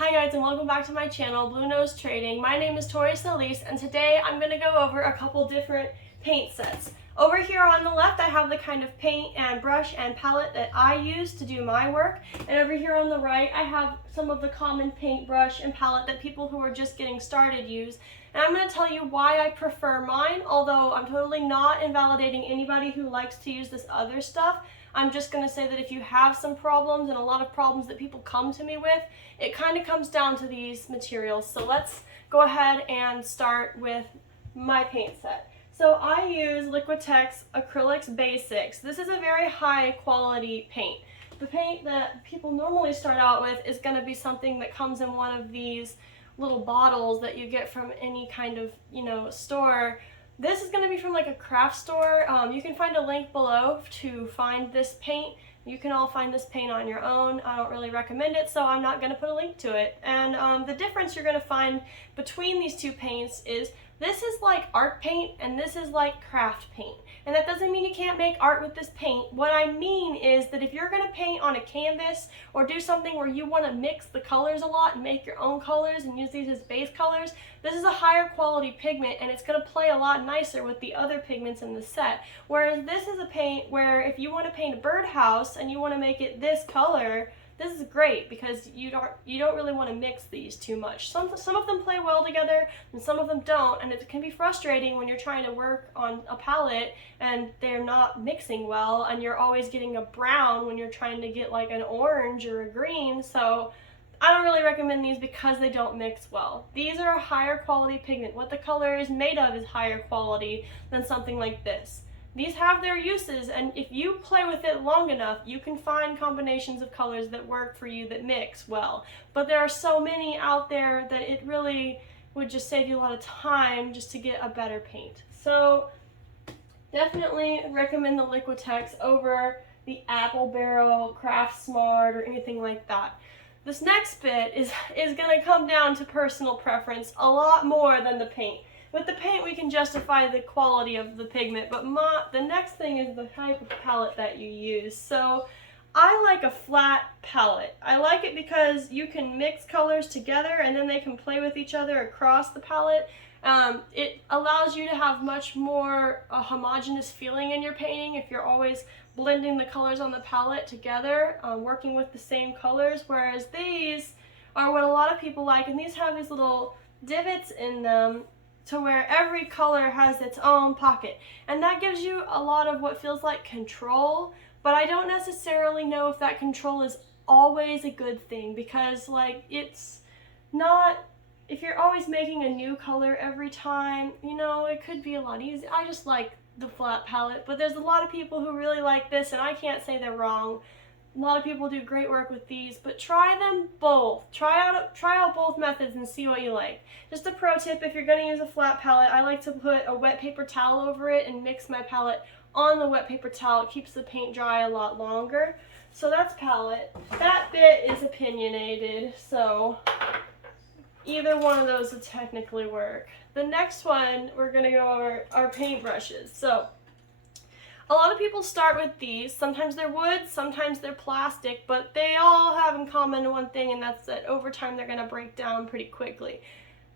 Hi guys, and welcome back to my channel, Blue Nose Trading. My name is Tori Solis, and today I'm going to go over a couple different paint sets. Over here on the left I have the kind of paint and brush and palette that I use to do my work, and over here on the right I have some of the common paint, brush, and palette that people who are just getting started use. And I'm going to tell you why I prefer mine, although I'm totally not invalidating anybody who likes to use this other stuff. I'm just going to say that if you have some problems, and a lot of problems that people come to me with, it kind of comes down to these materials. So let's go ahead and start with my paint set. So I use Liquitex Acrylics Basics. This is a very high quality paint. The paint that people normally start out with is going to be something that comes in one of these little bottles that you get from any kind of, store. This is going to be from like a craft store. You can find a link below to find this paint. You can all find this paint on your own. I don't really recommend it, so I'm not going to put a link to it. And the difference you're going to find between these two paints is this is like art paint and this is like craft paint. And that doesn't mean you can't make art with this paint. What I mean is that if you're going to paint on a canvas or do something where you want to mix the colors a lot and make your own colors and use these as base colors, this is a higher quality pigment and it's going to play a lot nicer with the other pigments in the set. Whereas this is a paint where if you want to paint a birdhouse and you want to make it this color, this is great because you don't really want to mix these too much. Some of them play well together and some of them don't, and it can be frustrating when you're trying to work on a palette and they're not mixing well and you're always getting a brown when you're trying to get like an orange or a green. So I don't really recommend these because they don't mix well. These are a higher quality pigment. What the color is made of is higher quality than something like this. These have their uses, and if you play with it long enough, you can find combinations of colors that work for you that mix well. But there are so many out there that it really would just save you a lot of time just to get a better paint. So definitely recommend the Liquitex over the Apple Barrel, Craft Smart, or anything like that. This next bit is going to come down to personal preference a lot more than the paint. With the paint, we can justify the quality of the pigment, but the next thing is the type of palette that you use. So I like a flat palette. I like it because you can mix colors together and then they can play with each other across the palette. It allows you to have much more a homogeneous feeling in your painting if you're always blending the colors on the palette together, working with the same colors, whereas these are what a lot of people like, and these have these little divots in them to where every color has its own pocket, and that gives you a lot of what feels like control, but I don't necessarily know if that control is always a good thing, because like it's not, if you're always making a new color every time, it could be a lot easier. I just like the flat palette, but there's a lot of people who really like this, and I can't say they're wrong. A lot of people do great work with these, but try them both. Try out both methods and see what you like. Just a pro tip, if you're going to use a flat palette, I like to put a wet paper towel over it and mix my palette on the wet paper towel. It keeps the paint dry a lot longer. So that's palette. That bit is opinionated, so either one of those would technically work. The next one we're going to go over are paintbrushes. So a lot of people start with these. Sometimes they're wood, sometimes they're plastic, but they all have in common one thing, and that's that over time they're going to break down pretty quickly.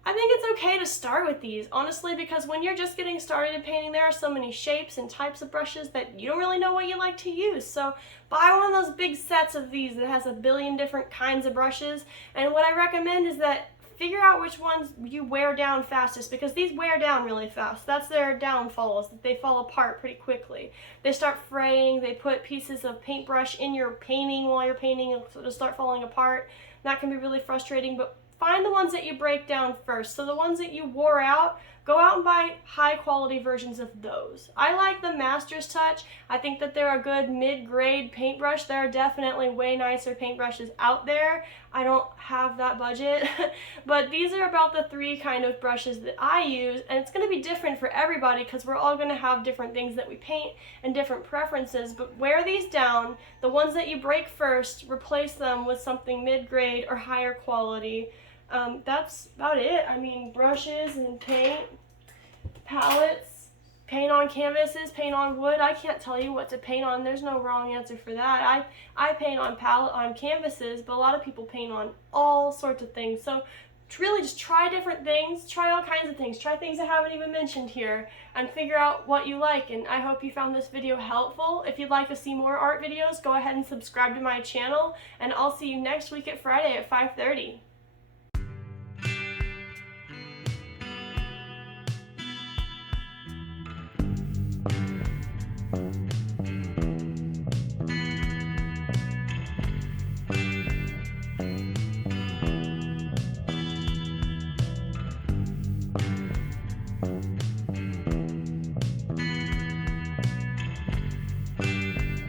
I think it's okay to start with these, honestly, because when you're just getting started in painting, there are so many shapes and types of brushes that you don't really know what you like to use. So buy one of those big sets of these that has a billion different kinds of brushes, and what I recommend is that figure out which ones you wear down fastest, because these wear down really fast. That's their downfall, is that they fall apart pretty quickly. They start fraying, they put pieces of paintbrush in your painting while you're painting, so it'll start falling apart. That can be really frustrating, but find the ones that you break down first. So the ones that you wore out, go out and buy high quality versions of those. I like the Master's Touch. I think that they're a good mid-grade paintbrush. There are definitely way nicer paintbrushes out there. I don't have that budget, but these are about the three kind of brushes that I use, and it's going to be different for everybody because we're all going to have different things that we paint and different preferences, but wear these down. The ones that you break first, replace them with something mid-grade or higher quality. That's about it. I mean, brushes and paint, palettes, paint on canvases, paint on wood. I can't tell you what to paint on. There's no wrong answer for that. I paint on canvases, but a lot of people paint on all sorts of things. So really just try different things, try all kinds of things, try things I haven't even mentioned here, and figure out what you like. And I hope you found this video helpful. If you'd like to see more art videos, go ahead and subscribe to my channel, and I'll see you next week at Friday at 5:30.